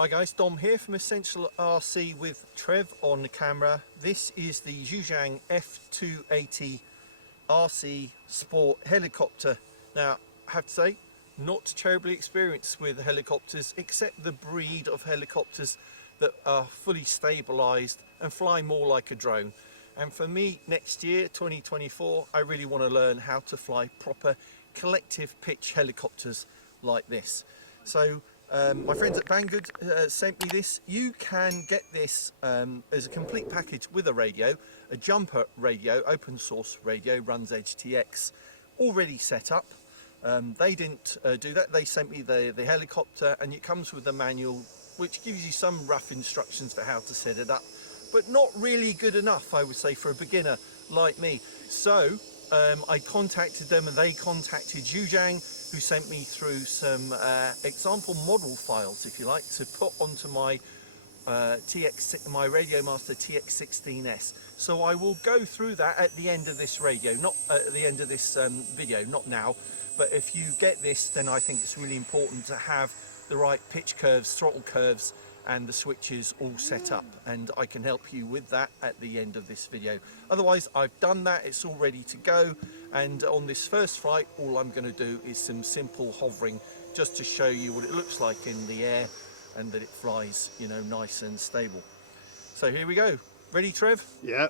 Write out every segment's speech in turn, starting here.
Hi guys, Dom here from Essential RC with Trev on the camera. This is the Zhejiang F280 RC Sport helicopter. Now, I have to say, not terribly experienced with helicopters, except the breed of helicopters that are fully stabilised and fly more like a drone. And for me, next year, 2024, I really want to learn how to fly proper collective pitch helicopters like this. So my friends at Banggood sent me this. You can get this as a complete package with a radio, a jumper radio, open source radio, runs Edge TX, already set up. They didn't do that. They sent me the helicopter, and it comes with a manual which gives you some rough instructions for how to set it up, but not really good enough, I would say, for a beginner like me. So I contacted them, and they contacted Zhejiang, who sent me through some example model files, if you like, to put onto my my Radiomaster TX16S. So I will go through that at the end of this radio, not at the end of this video, not now. But if you get this, then I think it's really important to have the right pitch curves, throttle curves, and the switches all set up, and I can help you with that at the end of this video. Otherwise, I've done that, it's all ready to go, and on this first flight, all I'm going to do is some simple hovering, just to show you what it looks like in the air, and that it flies, you know, nice and stable. So here we go. Ready, Trev? Yeah.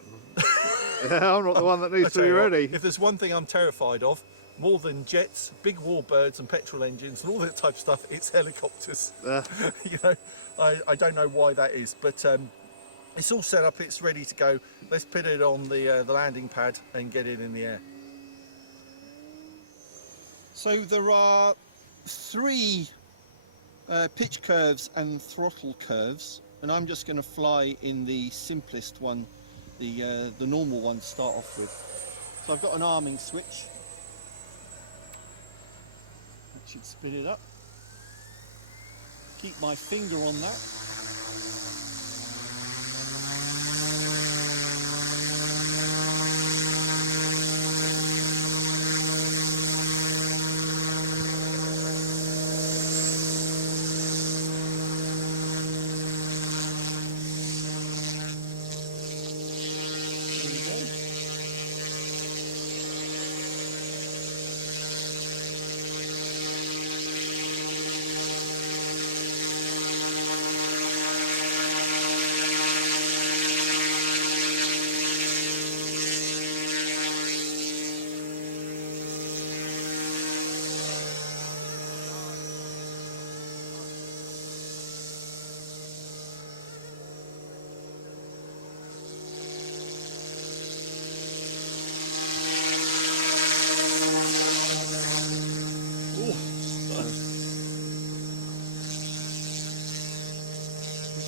Yeah, I'm not the one that needs to be ready. If there's one thing I'm terrified of, more than jets, big warbirds and petrol engines and all that type of stuff, it's helicopters. You know, I don't know why that is, but it's all set up, it's ready to go. Let's put it on the landing pad and get it in the air. So there are three pitch curves and throttle curves, and I'm just going to fly in the simplest one, the normal one to start off with. So I've got an arming switch. Should spin it up. Keep my finger on that.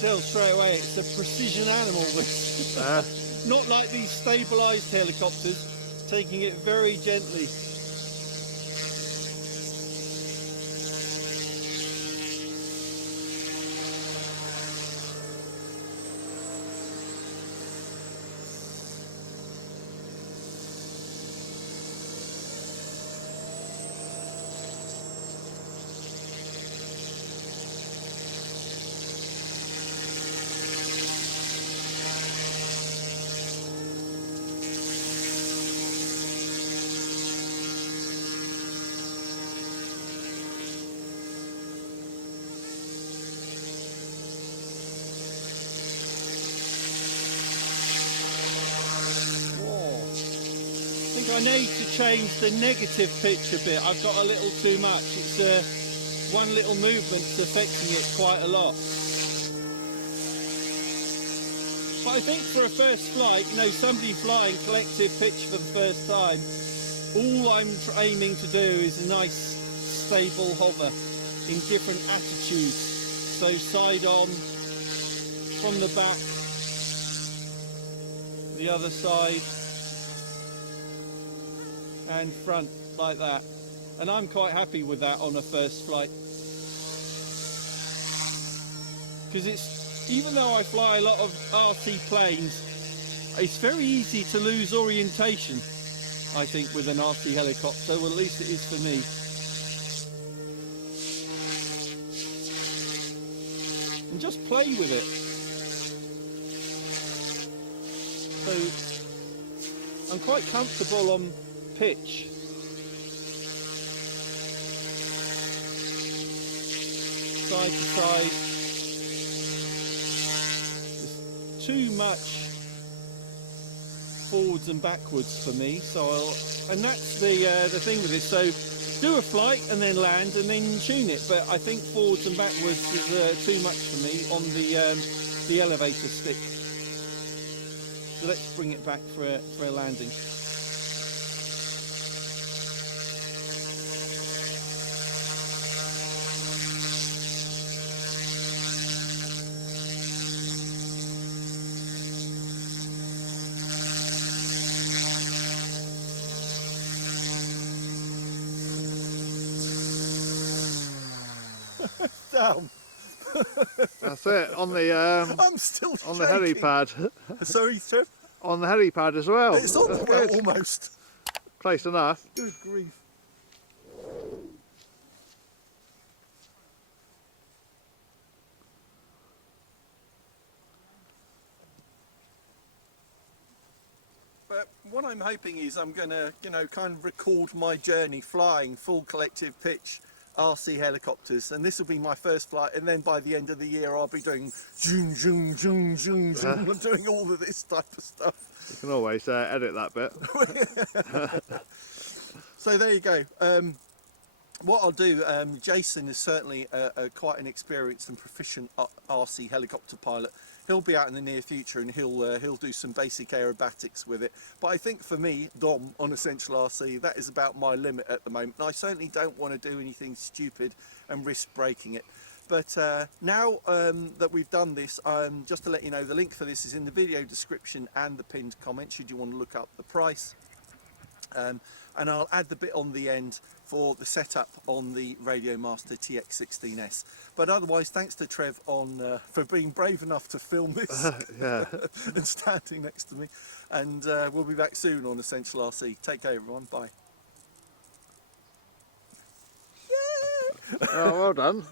Tell straight away it's a precision animal, this. Not like these stabilised helicopters, taking it very gently. I need to change the negative pitch a bit. I've got a little too much. It's one little movement's affecting it quite a lot. But I think for a first flight, you know, somebody flying collective pitch for the first time, all I'm aiming to do is a nice stable hover in different attitudes. So side on, from the back, the other side, and front, like that. And I'm quite happy with that on a first flight, because it's, even though I fly a lot of RC planes, it's very easy to lose orientation, I think, with an RC helicopter. Well, at least it is for me. and just play with it. So I'm quite comfortable on pitch. Side to side. There's too much forwards and backwards for me, so and that's the thing with this. So do a flight and then land and then tune it, but I think forwards and backwards is too much for me on the elevator stick. So let's bring it back for a landing. Down. That's it, on the I'm still on the helipad. Sorry, Trev? On the helipad as well. It's on That's well, good. almost. Close enough. Good grief. But what I'm hoping is I'm going to, you know, kind of record my journey flying full collective pitch RC helicopters, and this will be my first flight, and then by the end of the year I'll be doing zoom, zoom, zoom, zoom, zoom, doing all of this type of stuff. You can always edit that bit. So there you go. What I'll do, Jason is certainly quite an experienced and proficient RC helicopter pilot. He'll be out in the near future and he'll do some basic aerobatics with it. But I think for me, Dom, on Essential RC, that is about my limit at the moment. And I certainly don't want to do anything stupid and risk breaking it. But now that we've done this, just to let you know, the link for this is in the video description and the pinned comment, should you want to look up the price. And I'll add the bit on the end for the setup on the Radiomaster TX16S. But otherwise, thanks to Trev for being brave enough to film this Yeah. and standing next to me. And we'll be back soon on Essential RC. Take care, everyone. Bye. Oh, well done.